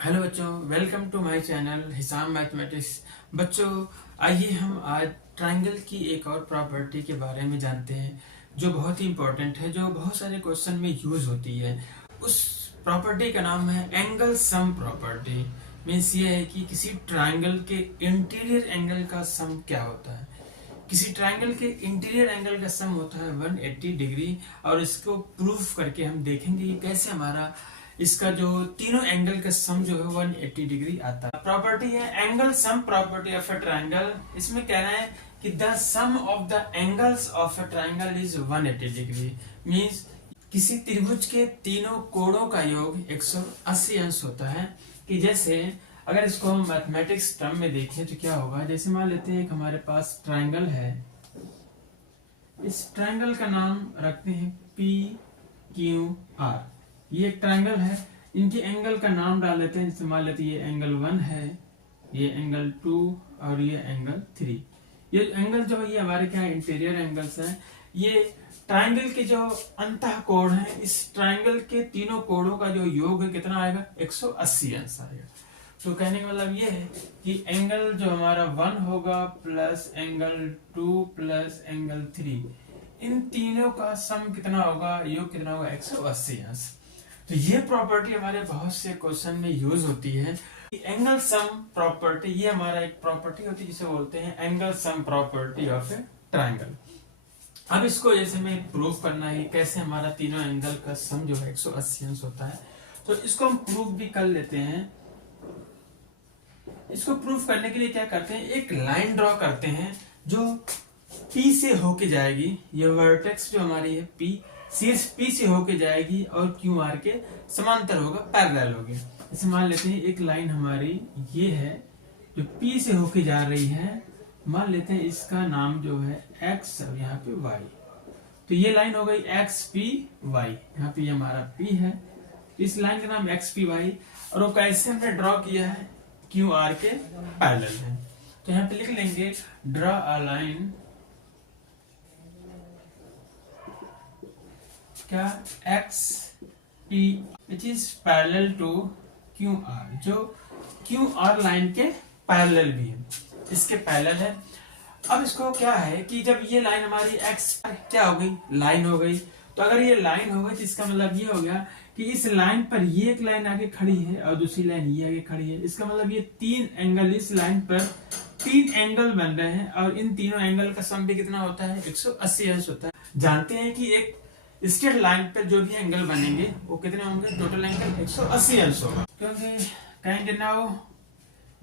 Hello बच्चों, welcome to my channel हिसाम mathematics. बच्चों, आइए हम आज ट्रायंगल की एक और प्रॉपर्टी के बारे में जानते हैं जो बहुत ही इंपॉर्टेंट है, जो बहुत सारे क्वेश्चन में यूज होती है। उस प्रॉपर्टी का नाम है एंगल सम प्रॉपर्टी। मीन्स ये है कि किसी ट्रायंगल के इंटीरियर एंगल का सम क्या होता है। किसी ट्रायंगल के इंटीरियर एंगल का सम होता है 180 डिग्री, और इसको प्रूफ करके हम देखेंगे कि कैसे हमारा इसका जो तीनों एंगल का सम जो है 180 डिग्री आता है। प्रॉपर्टी है angle sum property of a triangle. इसमें कह रहा है कि the sum of the angles of a triangle is 180 degree. Means किसी त्रिभुज के तीनों कोणों का योग 180 अंश होता है। कि जैसे अगर इसको हम मैथमेटिक्स टर्म में देखें तो क्या होगा। जैसे मान लेते हैं कि हमारे पास ट्रायंगल है, इस ट्रायंगल का नाम रखते हैं पी क्यू आर। ये एक ट्रायंगल है, इनके एंगल का नाम डाल लेते हैं। जैसे मान लेते हैं ये एंगल 1 है, ये एंगल 2 और ये एंगल 3। ये एंगल जो है ये हमारे क्या इंटीरियर एंगल्स हैं। ये ट्रायंगल के जो अंतः कोण है, इस ट्रायंगल के तीनों कोणों का जो योग है कितना आएगा, 180 अंश आएगा। तो कहने का मतलब ये है कि एंगल जो हमारा 1 होगा प्लस एंगल 2 प्लस एंगल 3, इन तीनों का सम कितना होगा, योग कितना होगा, 180 अंश। तो ये प्रॉपर्टी हमारे बहुत से क्वेश्चन में यूज होती है। एंगल सम प्रॉपर्टी, ये हमारा एक प्रॉपर्टी होती है जिसे बोलते हैं angle sum property of A triangle. अब इसको जैसे हमें प्रूफ करना है कैसे हमारा तीनों एंगल का सम जो है 180 अंश होता है, तो इसको हम प्रूफ भी कर लेते हैं। इसको प्रूफ करने के लिए क्या करते हैं, एक लाइन ड्रॉ करते हैं जो P से होके जाएगी। ये वर्टेक्स जो हमारी है P, शीर्ष P से होके जाएगी और QR के समांतर होगा, पैरेलल होगी। जैसे मान लेते हैं एक लाइन हमारी ये है जो P से होके जा रही है। मान लेते हैं इसका नाम जो है X और यहाँ पे Y। तो ये लाइन हो गई XPY। यहाँ पे हमारा P है, इस लाइन का नाम XPY। और वो कैसे हमने ड्रॉ किया है, QR के पैरेलल है। तो यहाँ पे लिख लेंगे ड्रॉ अ लाइन क्या XP which is parallel to QR, जो QR लाइन के पैरेलल भी है, इसके पैरेलल है। अब इसको क्या है कि जब ये लाइन हमारी X क्या हो गई, लाइन हो गई। तो अगर ये लाइन हो गई तो इसका मतलब ये हो गया कि इस लाइन पर ये एक लाइन आगे खड़ी है और दूसरी लाइन ये आगे खड़ी है। इसका मतलब ये तीन एंगल, इस लाइन पर तीन एंगल बन रहे हैं और इन तीनों एंगल का सम भी कितना होता है, 180 अंश होता है। जानते हैं कि एक स्ट्रेट लाइन पर जो भी एंगल बनेंगे वो कितने होंगे, टोटल एंगल 180 अंश होगा। क्योंकि कहेंगे नाउ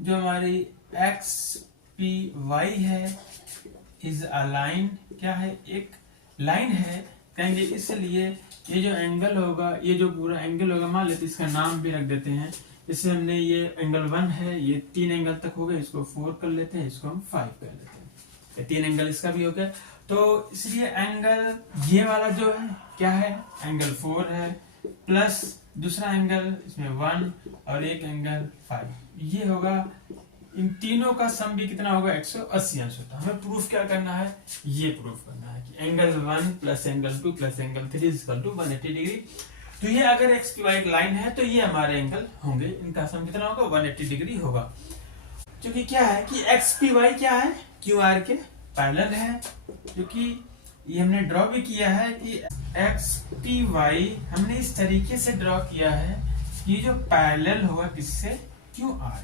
जो हमारी XPY है इज अ लाइन, क्या है, एक लाइन है। कहेंगे इसलिए ये जो एंगल होगा, ये जो पूरा एंगल होगा, मान लेते इसका नाम भी रख देते हैं। जैसे हमने ये एंगल 1 है, ये 3 एंगल तक हो गए, इसको 4 कर लेते हैं, इसको हम 5 कर लेते हैं। ये 3 एंगल इसका भी हो गया। तो इसलिए एंगल ये वाला जो है क्या है, एंगल 4 है, प्लस दूसरा एंगल इसमें 1 और एक एंगल 5, ये होगा। इन तीनों का सम भी कितना होगा, 180 अंश होता है। हमें प्रूफ क्या करना है, ये प्रूफ करना है कि angle 1 plus angle 2 plus angle 3 is equal to 180 degree. तो ये अगर XPY एक लाइन है तो ये हमारे एंगल होंगे, इनका सम कितना होगा, 180 डिग्री होगा। क्योंकि क्या है कि XPY क्या है, QR के पैरेलल है। क्योंकि ये हमने ड्रॉ भी किया है कि XPY हमने इस तरीके से ड्रॉ किया है कि ये जो पैरेलल होगा किससे, QR।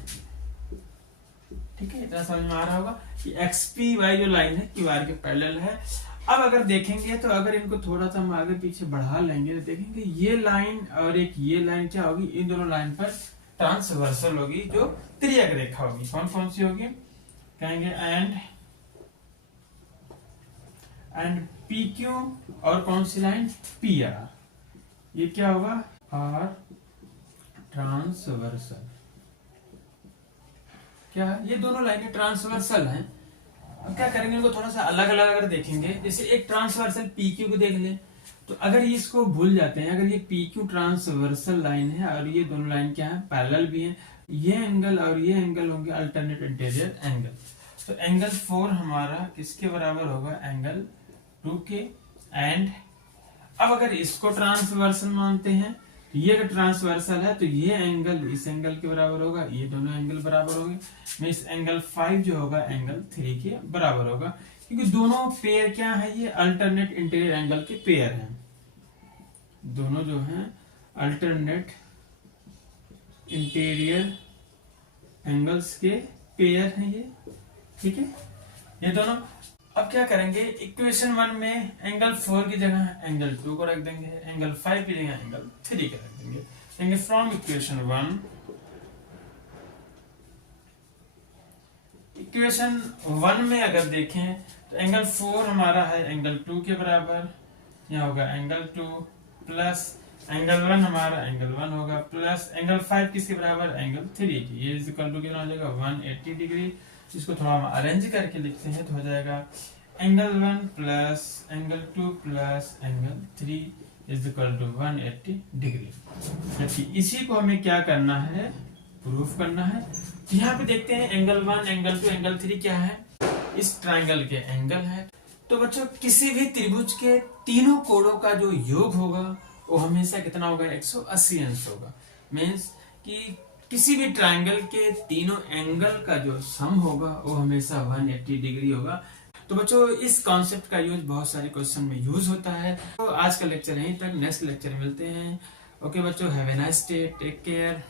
ठीक है, इतना समझ में आ रहा होगा कि XPY जो लाइन है QR के पैरेलल है। अब अगर देखेंगे तो अगर इनको थोड़ा सा हम आगे पीछे बढ़ा लेंगे तो देखेंगे ये लाइन और एक ये लाइन क्या होगी, इन दोनों लाइन पर ट्रांसवर्सल होगी, जो त्रियक रेखा होगी। कौन कौन सी होगी, कहेंगे एंड PQ और कौन सी लाइन, PR। ये क्या होगा, R ट्रांसवर्सल। क्या है, ये दोनों लाइनें ट्रांसवर्सल हैं। अब क्या करेंगे, इनको थोड़ा सा अलग अलग अगर देखेंगे, जैसे एक ट्रांसवर्सल PQ को देख लें, तो अगर ये इसको भूल जाते हैं, अगर ये PQ ट्रांसवर्सल लाइन है और ये दोनों लाइन क्या है, पैरेलल भी है, ये एंगल और ये एंगल होंगे अल्टरनेट इंटीरियर एंगल। तो एंगल 4 हमारा किसके बराबर होगा, एंगल 2 के। एंड अब अगर इसको ट्रांसवर्सल मानते हैं ये अगर ट्रांसवर्सल है तो ये एंगल इस एंगल के बराबर होगा, ये दोनों एंगल बराबर होंगे, मींस एंगल 5 जो होगा एंगल 3 के बराबर होगा, क्योंकि दोनों पेयर क्या है, ये अल्टरनेट इंटीरियर एंगल के पेयर हैं, दोनों जो हैं अल्टरनेट इंटीरियर एंगल्स के पेयर हैं ये, ठीक है, ये दोनों। अब क्या करेंगे, इक्वेशन 1 में एंगल 4 की जगह एंगल 2 को रख देंगे, एंगल 5 की जगह एंगल 3 को रख देंगे। देंगे फ्रॉम इक्वेशन 1, इक्वेशन 1 में अगर देखें तो एंगल 4 हमारा है एंगल 2 के बराबर, यहाँ होगा एंगल 2 प्लस एंगल 1 हमारा एंगल 1 होगा प्लस एंगल 5 किसके बराबर, एंगल 3 की, ये इज इक्वल टू कितना हो जाएगा 180 डिग्री। इसको थोड़ा हम अरेंज करके लिखते हैं तो हो जाएगा angle 1 plus angle 2 plus angle 3 is equal to 180 degree. जबकि इसी को हमें क्या करना है, प्रूफ करना है। तो यहाँ पे देखते हैं एंगल 1 एंगल 2 एंगल 3 क्या है, इस ट्राइंगल के एंगल है। तो बच्चों किसी भी त्रिभुज के तीनों कोणों का जो योग होगा वो हमेशा कितना होगा, 180 अंश होगा। मीन्स कि किसी भी ट्राइंगल के तीनों एंगल का जो सम होगा वो हमेशा 180 डिग्री होगा। तो बच्चों इस कॉन्सेप्ट का यूज बहुत सारे क्वेश्चन में यूज होता है। तो आज का लेक्चर यहीं तक, नेक्स्ट लेक्चर मिलते हैं। ओके बच्चों, have a nice day, take care.